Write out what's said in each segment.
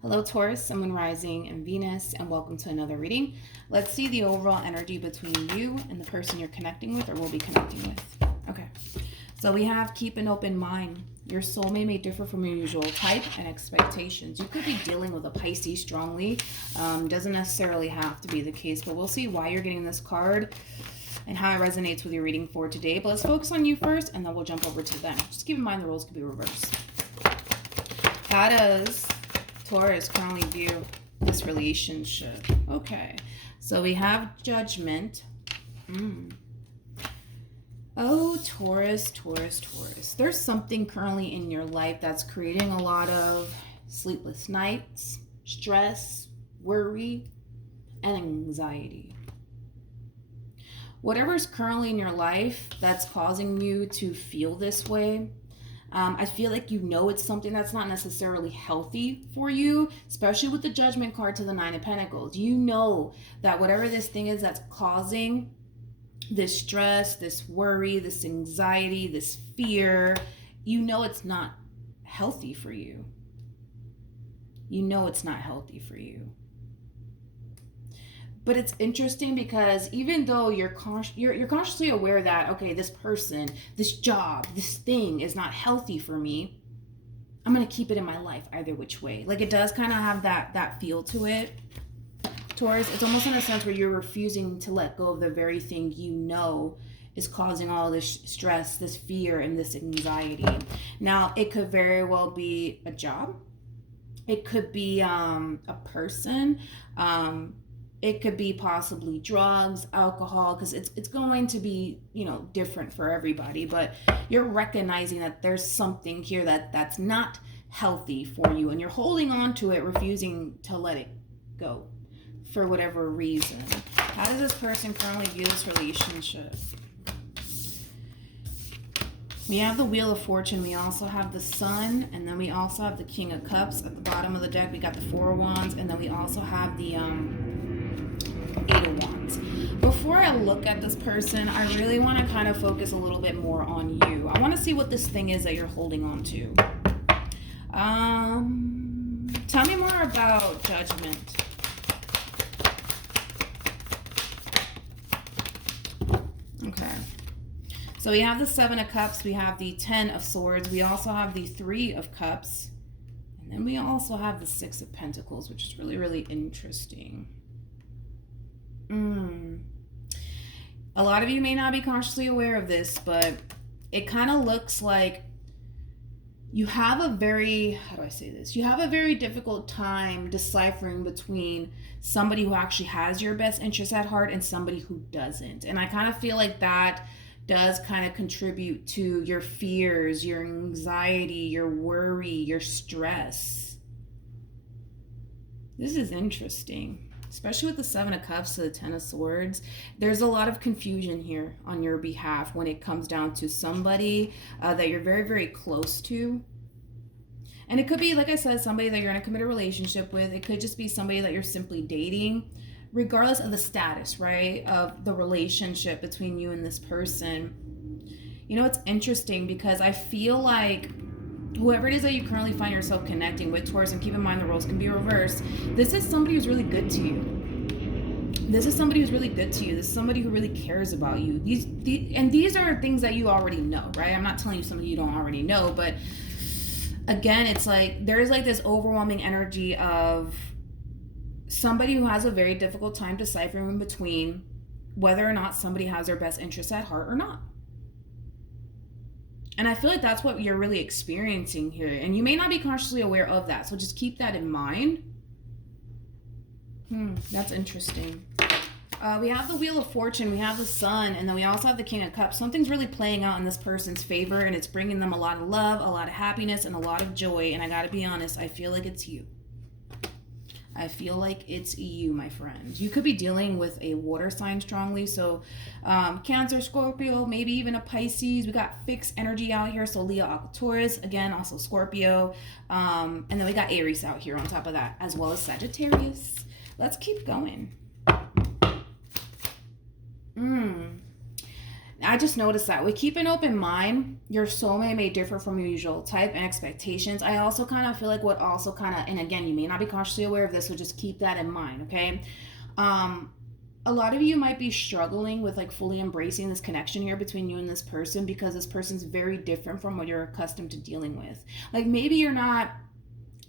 Hello, Taurus, Sun, Moon, Rising, and Venus, and welcome to another reading. Let's see the overall energy between you and the person you're connecting with or will be connecting with. Okay, so we have keep an open mind. Your soulmate may differ from your usual type and expectations. You could be dealing with a Pisces strongly. Doesn't necessarily have to be the case, but we'll see why you're getting this card and how it resonates with your reading for today. But let's focus on you first, and then we'll jump over to them. Just keep in mind the roles could be reversed. How does Taurus currently view this relationship? Okay, so we have Judgment. Oh, Taurus. There's something currently in your life that's creating a lot of sleepless nights, stress, worry, and anxiety. Whatever's currently in your life that's causing you to feel this way, I feel like you know it's something that's not necessarily healthy for you, especially with the Judgment card to the Nine of Pentacles. You know that whatever this thing is that's causing this stress, this worry, this anxiety, this fear, you know it's not healthy for you. You know it's not healthy for you. But it's interesting because even though you're consciously aware that, okay, this person, this job, this thing is not healthy for me, I'm going to keep it in my life either which way. Like it does kind of have that feel to it. Taurus, it's almost in a sense where you're refusing to let go of the very thing you know is causing all this stress, this fear, and this anxiety. Now, it could very well be a job. It could be a person. It could be possibly drugs, alcohol, because it's going to be, different for everybody. But you're recognizing that there's something here that's not healthy for you, and you're holding on to it, refusing to let it go for whatever reason. How does this person currently view this relationship? We have the Wheel of Fortune. We also have the Sun, and then we also have the King of Cups. At the bottom of the deck, we got the Four of Wands, and then we also have the Eight of Wands. Before I look at this person, I really want to kind of focus a little bit more on you. I want to see what this thing is that you're holding on to. Tell me more about Judgment. Okay. So we have the Seven of Cups, we have the Ten of Swords, we also have the Three of Cups, and then we also have the Six of Pentacles, which is really, really interesting. A lot of you may not be consciously aware of this, but it kind of looks like you have a very, how do I say this? You have a very difficult time deciphering between somebody who actually has your best interest at heart and somebody who doesn't. And I kind of feel like that does kind of contribute to your fears, your anxiety, your worry, your stress. This is interesting. Especially with the Seven of Cups to the Ten of Swords, there's a lot of confusion here on your behalf when it comes down to somebody that you're very, very close to. And it could be, like I said, somebody that you're in a committed relationship with. It could just be somebody that you're simply dating, regardless of the status, right, of the relationship between you and this person. It's interesting because I feel like whoever it is that you currently find yourself connecting with, Taurus, and keep in mind the roles can be reversed, this is somebody who's really good to you. This is somebody who's really good to you. This is somebody who really cares about you. These are things that you already know, right? I'm not telling you something you don't already know, but again, it's like there's like this overwhelming energy of somebody who has a very difficult time deciphering between whether or not somebody has their best interests at heart or not. And I feel like that's what you're really experiencing here. And you may not be consciously aware of that. So just keep that in mind. That's interesting. We have the Wheel of Fortune. We have the Sun. And then we also have the King of Cups. Something's really playing out in this person's favor. And it's bringing them a lot of love, a lot of happiness, and a lot of joy. And I got to be honest, I feel like it's you. I feel like it's you, my friend. You could be dealing with a water sign strongly. So Cancer, Scorpio, maybe even a Pisces. We got fixed energy out here. So Leo, Aqua, Taurus. Again, also Scorpio. And then we got Aries out here on top of that, as well as Sagittarius. Let's keep going. I just noticed that. We keep an open mind. Your soulmate may differ from your usual type and expectations. I also kind of feel like what also kind of, and again, you may not be consciously aware of this, so just keep that in mind, okay? A lot of you might be struggling with like fully embracing this connection here between you and this person, because this person's very different from what you're accustomed to dealing with. Like maybe you're not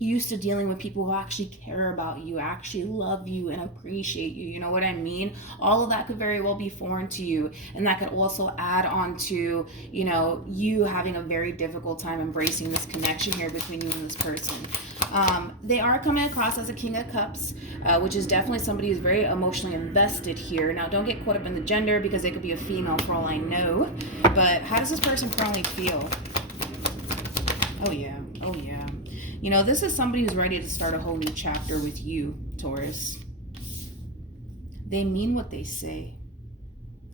used to dealing with people who actually care about you, actually love you and appreciate you, you know what I mean? All of that could very well be foreign to you, and that could also add on to, you know, you having a very difficult time embracing this connection here between you and this person. They are coming across as a King of Cups, which is definitely somebody who's very emotionally invested here. Now don't get caught up in the gender, because they could be a female for all I know, but how does this person currently feel? Oh yeah, oh yeah. You know, this is somebody who's ready to start a whole new chapter with you, Taurus. They mean what they say.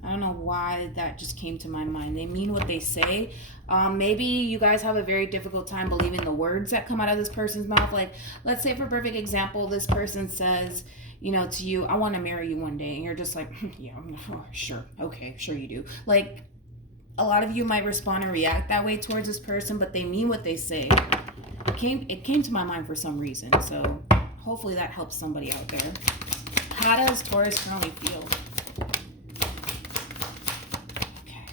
I don't know why that just came to my mind. They mean what they say. Maybe you guys have a very difficult time believing the words that come out of this person's mouth. Like, let's say for perfect example, this person says, you know, to you, I want to marry you one day. And you're just like, yeah, sure. Okay, sure you do. Like, a lot of you might respond and react that way towards this person, but they mean what they say. It came to my mind for some reason, so hopefully that helps somebody out there. How does Taurus currently feel? Okay.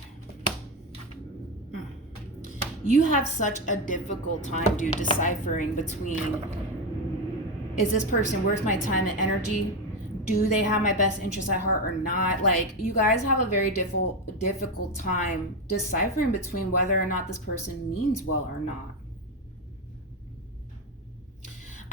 You have such a difficult time, dude, deciphering between, is this person worth my time and energy? Do they have my best interest at heart or not? Like, you guys have a very difficult time deciphering between whether or not this person means well or not.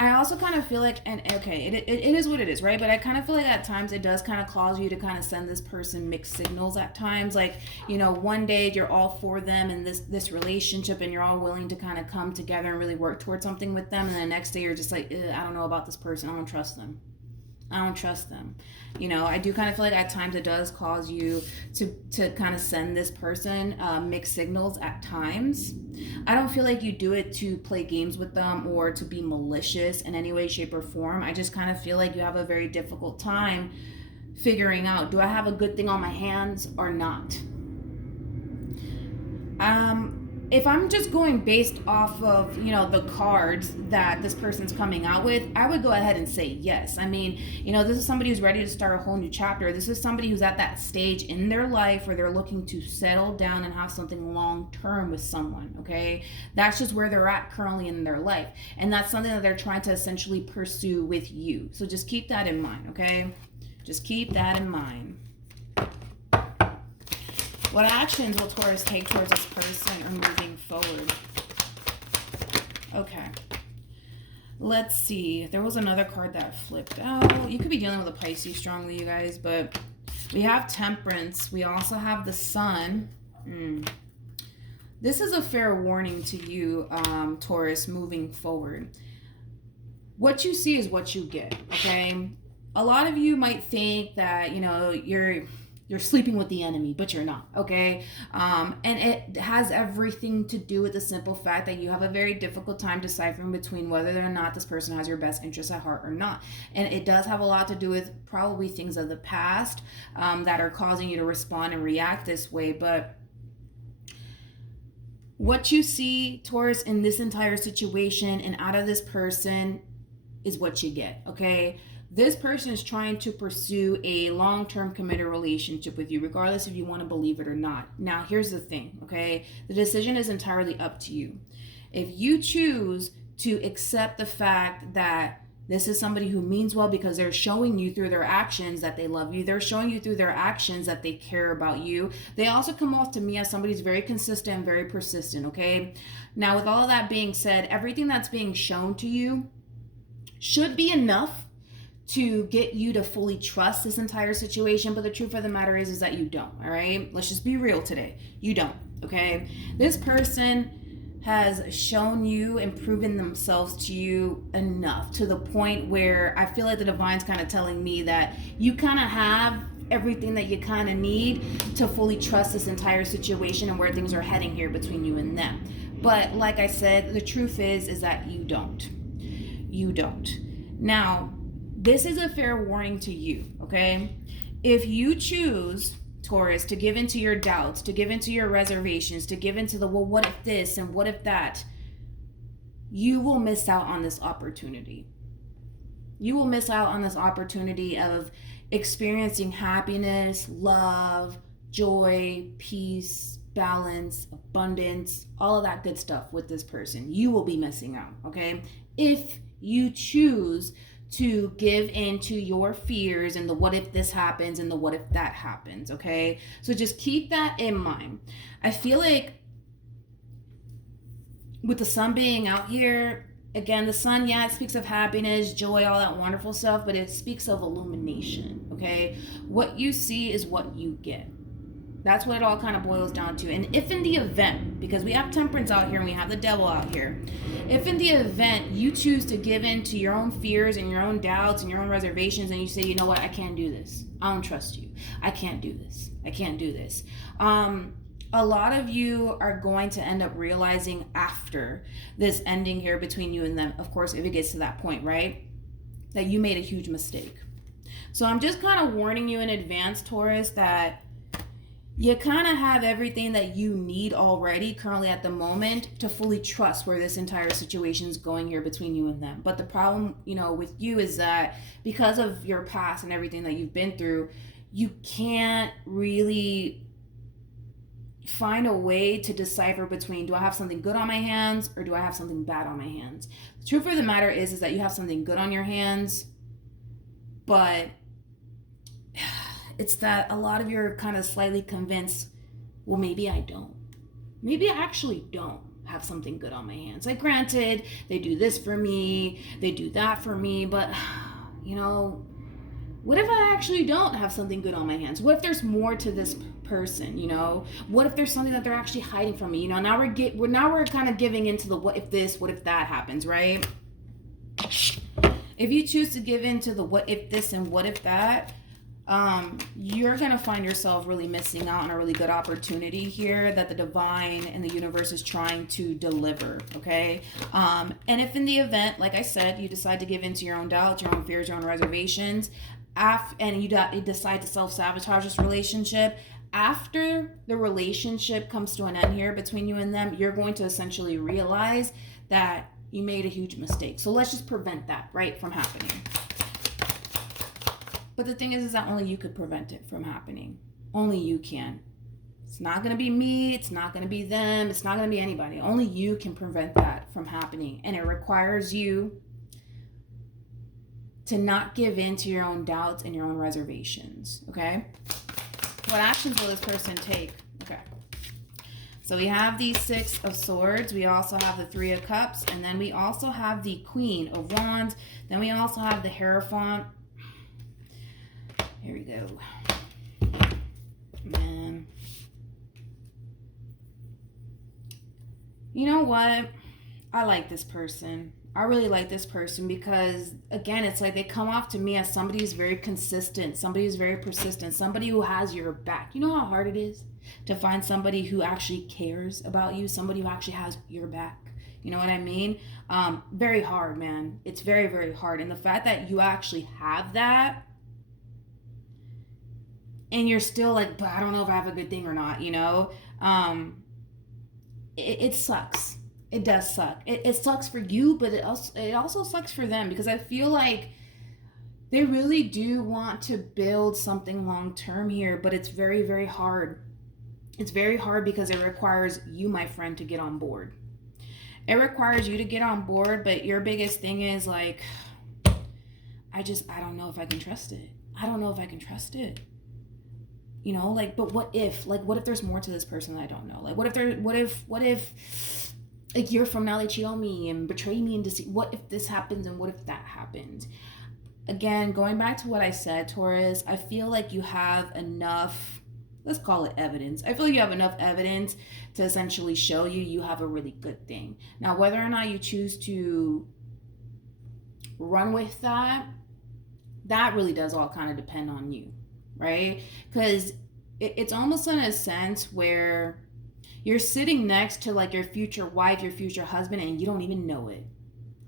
I also kind of feel like, and okay, it is what it is, right? But I kind of feel like at times it does kind of cause you to kind of send this person mixed signals at times. Like, you know, one day you're all for them and this relationship, and you're all willing to kind of come together and really work towards something with them. And then the next day you're just like, I don't know about this person. I don't trust them. You know, I do kind of feel like at times it does cause you to kind of send this person mixed signals at times. I don't feel like you do it to play games with them or to be malicious in any way, shape, or form. I just kind of feel like you have a very difficult time figuring out, do I have a good thing on my hands or not? If I'm just going based off of, you know, the cards that this person's coming out with, I would go ahead and say yes. I mean, you know, this is somebody who's ready to start a whole new chapter. This is somebody who's at that stage in their life where they're looking to settle down and have something long term with someone, okay? That's just where they're at currently in their life. And that's something that they're trying to essentially pursue with you. So just keep that in mind, okay? Just keep that in mind. What actions will Taurus take towards this person or moving forward? Okay. Let's see. There was another card that flipped out. You could be dealing with a Pisces strongly, you guys, but we have Temperance. We also have the Sun. This is a fair warning to you, Taurus, moving forward. What you see is what you get, okay? A lot of you might think that, you know, you're sleeping with the enemy, but you're not, okay? And it has everything to do with the simple fact that you have a very difficult time deciphering between whether or not this person has your best interest at heart or not. And it does have a lot to do with probably things of the past that are causing you to respond and react this way. But what you see, Taurus, in this entire situation and out of this person is what you get, okay? This person is trying to pursue a long-term committed relationship with you, regardless if you want to believe it or not. Now, here's the thing, okay? The decision is entirely up to you. If you choose to accept the fact that this is somebody who means well because they're showing you through their actions that they love you, they're showing you through their actions that they care about you. They also come off to me as somebody who's very consistent and very persistent, okay? Now, with all of that being said, everything that's being shown to you should be enough to get you to fully trust this entire situation, but the truth of the matter is that you don't, all right? Let's just be real today. You don't, okay? This person has shown you and proven themselves to you enough to the point where I feel like the divine's kind of telling me that you kind of have everything that you kind of need to fully trust this entire situation and where things are heading here between you and them. But like I said, the truth is that you don't. You don't. Now, this is a fair warning to you, okay? If you choose Taurus, to give into your doubts, to give into your reservations, to give into the, well, what if this and what if that, you will miss out on this opportunity. You will miss out on this opportunity of experiencing happiness, love, joy, peace, balance, abundance, all of that good stuff with this person. You will be missing out, okay? If you choose to give into your fears and the what if this happens and the what if that happens, okay? So just keep that in mind. I feel like with the sun being out here, again, the sun, yeah, it speaks of happiness, joy, all that wonderful stuff, but it speaks of illumination, okay? What you see is what you get. That's what it all kind of boils down to. And if in the event, because we have temperance out here and we have the devil out here, if in the event you choose to give in to your own fears and your own doubts and your own reservations and you say, you know what, I can't do this. I don't trust you. I can't do this. I can't do this. A lot of you are going to end up realizing after this ending here between you and them, of course, if it gets to that point, right, that you made a huge mistake. So I'm just kind of warning you in advance, Taurus, that you kind of have everything that you need already currently at the moment to fully trust where this entire situation is going here between you and them. But the problem, with you is that because of your past and everything that you've been through, you can't really find a way to decipher between, do I have something good on my hands or do I have something bad on my hands? The truth of the matter is that you have something good on your hands, but it's that a lot of you are kind of slightly convinced, well, maybe I don't. Maybe I actually don't have something good on my hands. Like, granted, they do this for me, they do that for me, but, what if I actually don't have something good on my hands? What if there's more to this person, What if there's something that they're actually hiding from me? Now we're kind of giving into the what if this, what if that happens, right? If you choose to give into the what if this and what if that, you're going to find yourself really missing out on a really good opportunity here that the divine and the universe is trying to deliver, okay? And if in the event, like I said, you decide to give into your own doubts, your own fears, your own reservations, and you decide to self-sabotage this relationship, after the relationship comes to an end here between you and them, you're going to essentially realize that you made a huge mistake. So let's just prevent that, right, from happening. But the thing is that only you could prevent it from happening. Only you can. It's not going to be me. It's not going to be them. It's not going to be anybody. Only you can prevent that from happening. And it requires you to not give in to your own doubts and your own reservations, okay? What actions will this person take? Okay. So we have the Six of Swords. We also have the Three of Cups. And then we also have the Queen of Wands. Then we also have the Hierophant. Here we go. Man. You know what? I like this person. I really like this person because, again, it's like they come off to me as somebody who's very consistent, somebody who's very persistent, somebody who has your back. You know how hard it is to find somebody who actually cares about you, somebody who actually has your back? You know what I mean? Very hard, man. It's very, very hard. And the fact that you actually have that, and you're still like, but I don't know if I have a good thing or not, it sucks. It does suck. It sucks for you, but it also sucks for them, because I feel like they really do want to build something long term here, but it's very, very hard. It's very hard because it requires you, my friend, to get on board. It requires you to get on board, but your biggest thing is like, I don't know if I can trust it. I don't know if I can trust it. But what if there's more to this person that I don't know? Like, what if a year from now they cheat on me and betray me and deceive? What if this happens and what if that happens? Again, going back to what I said, Taurus, I feel like you have enough, let's call it evidence. I feel like you have enough evidence to essentially show you have a really good thing. Now, whether or not you choose to run with that really does all kind of depend on you, right? Because it's almost in a sense where you're sitting next to like your future wife, your future husband, and you don't even know it.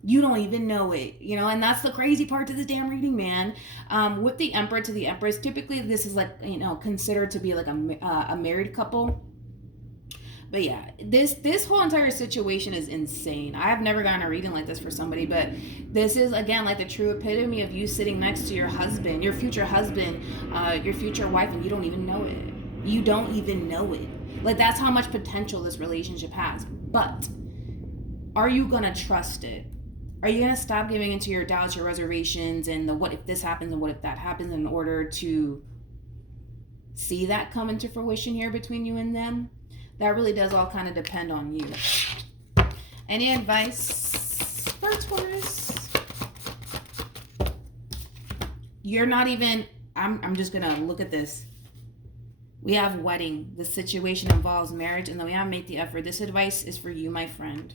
You don't even know it, you know, and that's the crazy part to this damn reading, man. With the Emperor to the Empress, typically this is like, you know, considered to be like a married couple. But yeah, this whole entire situation is insane. I have never gotten a reading like this for somebody, but this is again like the true epitome of you sitting next to your husband, your future husband, your future wife, and you don't even know it. You don't even know it. Like, that's how much potential this relationship has. But are you gonna trust it? Are you gonna stop giving into your doubts, your reservations, and the what if this happens and what if that happens in order to see that come into fruition here between you and them? That really does all kind of depend on you. Any advice for Taurus? You're not even, I'm just gonna look at this. We have wedding. The situation involves marriage, and then we have make the effort. This advice is for you, my friend.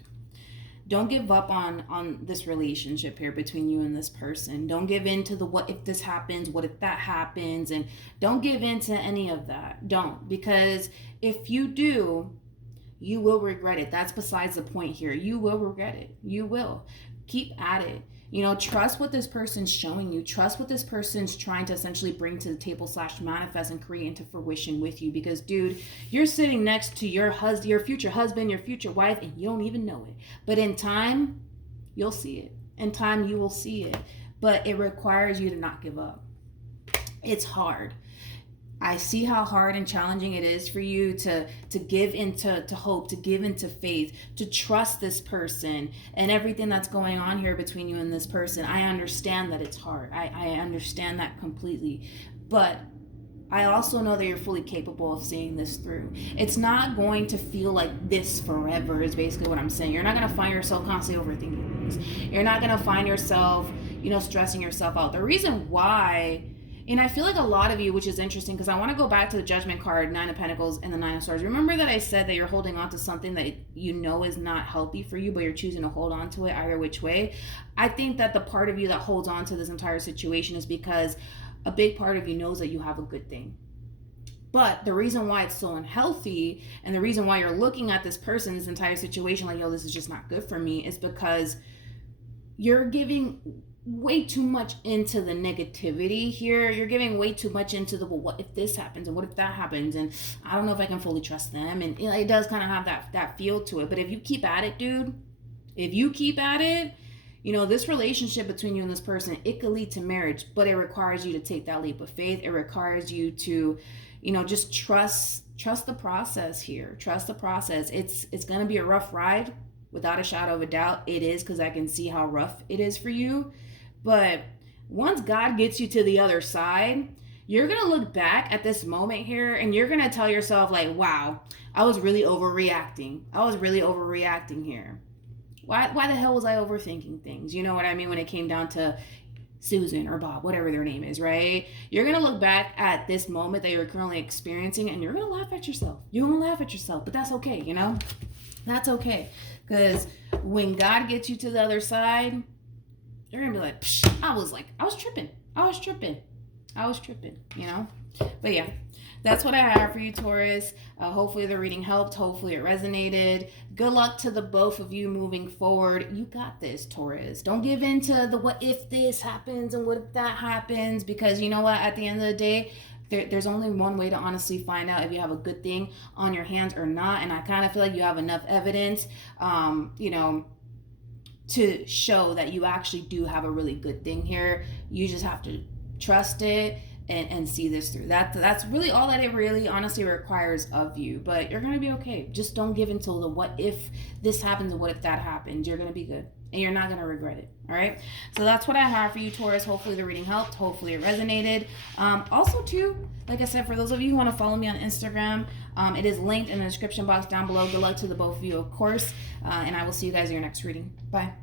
Don't give up on this relationship here between you and this person. Don't give in to the what if this happens, what if that happens, and don't give in to any of that. Don't, because if you do, you will regret it. That's besides the point here. You will regret it. You will. Keep at it. You know, trust what this person's showing you. Trust what this person's trying to essentially bring to the table / manifest and create into fruition with you. Because, dude, you're sitting next to your husband, your future husband, your future wife, and you don't even know it. But in time, you'll see it. In time, you will see it. But it requires you to not give up. It's hard. I see how hard and challenging it is for you to give into hope, to give into faith, to trust this person and everything that's going on here between you and this person. I understand that it's hard. I understand that completely. But I also know that you're fully capable of seeing this through. It's not going to feel like this forever is basically what I'm saying. You're not going to find yourself constantly overthinking things. You're not going to find yourself, you know, stressing yourself out. The reason why, and I feel like a lot of you, which is interesting, because I want to go back to the Judgment card, 9 of Pentacles, and the 9 of Swords. Remember that I said that you're holding on to something that you know is not healthy for you, but you're choosing to hold on to it either which way. I think that the part of you that holds on to this entire situation is because a big part of you knows that you have a good thing. But the reason why it's so unhealthy and the reason why you're looking at this person, this entire situation, like, yo, this is just not good for me, is because you're giving way too much into the negativity here. You're giving way too much into the, well, what if this happens and what if that happens, and I don't know if I can fully trust them, and you know, it does kind of have that feel to it. But if you keep at it, dude, if you keep at it, you know, this relationship between you and this person, it could lead to marriage, but it requires you to take that leap of faith. It requires you to, you know, just trust the process here. Trust the process. It's gonna be a rough ride, without a shadow of a doubt. It is, because I can see how rough it is for you. But once God gets you to the other side, you're going to look back at this moment here and you're going to tell yourself, like, wow, I was really overreacting. I was really overreacting here. Why the hell was I overthinking things? You know what I mean? When it came down to Susan or Bob, whatever their name is, right? You're going to look back at this moment that you're currently experiencing and you're going to laugh at yourself. You're going to laugh at yourself, but that's okay, you know? That's okay. Because when God gets you to the other side, you're gonna be like, psh, I was tripping, you know? But yeah, that's what I have for you, Taurus. Hopefully the reading helped. Hopefully it resonated. Good luck to the both of you moving forward. You got this, Taurus. Don't give in to the what if this happens and what if that happens, because you know what? At the end of the day, there's only one way to honestly find out if you have a good thing on your hands or not. And I kind of feel like you have enough evidence, you know, to show that you actually do have a really good thing here. You just have to trust it and see this through. That's really all that it really honestly requires of you. But you're gonna be okay. Just don't give until the what if this happens and what if that happens. You're gonna be good and you're not gonna regret it. All right, so that's what I have for you, Taurus. Hopefully the reading helped. Hopefully it resonated. Also too, like I said, for those of you who want to follow me on Instagram, it is linked in the description box down below. Good luck to the both of you, of course, and I will see you guys in your next reading. Bye.